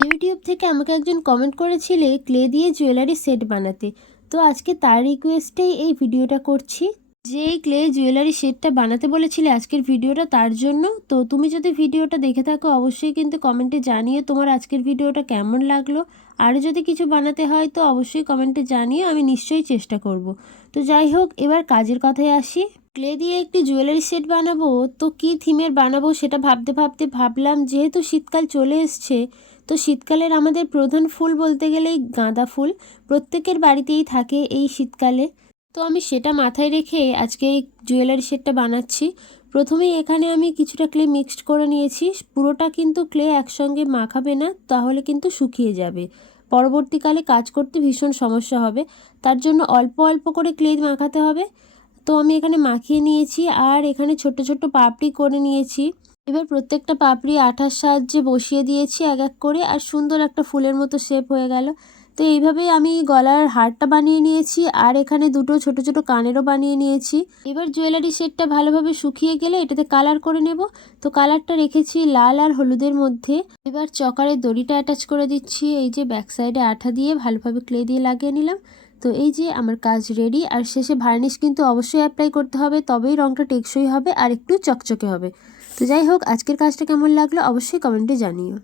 YouTube থেকে আমাকে একজন কমেন্ট করেছিলে ক্লে দিয়ে জুয়েলারি সেট বানাতে। তো আজকে তার রিকোয়েস্টেই এই ভিডিওটা করছি। যে এই ক্লে জুয়েলারি সেটটা বানাতে বলেছিলে আজকের ভিডিওটা তার জন্য। তো তুমি যদি ভিডিওটা দেখে থাকো অবশ্যই কিন্তু কমেন্টে জানিও তোমার আজকের ভিডিওটা কেমন লাগলো। আর যদি কিছু বানাতে হয় তো অবশ্যই কমেন্টে জানিও, আমি নিশ্চয়ই চেষ্টা করব। তো যাই হোক, এবার কাজের কথায় আসি। ক্লে দিয়ে একটি জুয়েলারি সেট বানাবো, তো কী থিমের বানাবো সেটা ভাবতে ভাবতে ভাবলাম যেহেতু শীতকাল চলে এসছে, তো শীতকালের আমাদের প্রধান ফুল বলতে গেলেই গাঁদা ফুল। প্রত্যেকের বাড়িতেই থাকে এই শীতকালে। তো আমি সেটা মাথায় রেখে আজকে এই জুয়েলারি সেটটা বানাচ্ছি। প্রথমেই এখানে আমি কিছুটা ক্লে মিক্সড করে নিয়েছি। পুরোটা কিন্তু ক্লে একসঙ্গে মাখাবে না, তাহলে কিন্তু শুকিয়ে যাবে। পরবর্তীকালে কাজ করতে ভীষণ সমস্যা হবে। তার জন্য অল্প অল্প করে ক্লে মাখাতে হবে। তো আমি এখানে মাখিয়ে নিয়েছি আর এখানে ছোট্ট ছোট্ট পাপড়ি করে নিয়েছি। এবার প্রত্যেকটা পাপড়ি আঠার সাহায্যে বসিয়ে দিয়েছি এক এক করে, আর সুন্দর একটা ফুলের মতো শেপ হয়ে গেল। তো এইভাবেই আমি গলার হারটা বানিয়ে নিয়েছি আর এখানে দুটো ছোট ছোট কানেরও বানিয়ে নিয়েছি। এবার জুয়েলারি সেটটা ভালোভাবে শুকিয়ে গেলে এটাতে কালার করে নেব। তো কালারটা রেখেছি লাল আর হলুদের মধ্যে। এবার চকারের দড়িটা অ্যাটাচ করে দিচ্ছি। এই যে ব্যাক সাইডে আঠা দিয়ে ভালোভাবে ক্লে দিয়ে লাগিয়ে নিলাম। তো এই যে আমার কাজ রেডি। আর শেষে ভার্নিশ কিন্তু অবশ্যই অ্যাপ্লাই করতে হবে, তবেই রঙটা টেকসই হবে আর একটু চকচকে হবে। তো যাই হোক, আজকের কাজটা কেমন লাগলো অবশ্যই কমেন্টে জানিও।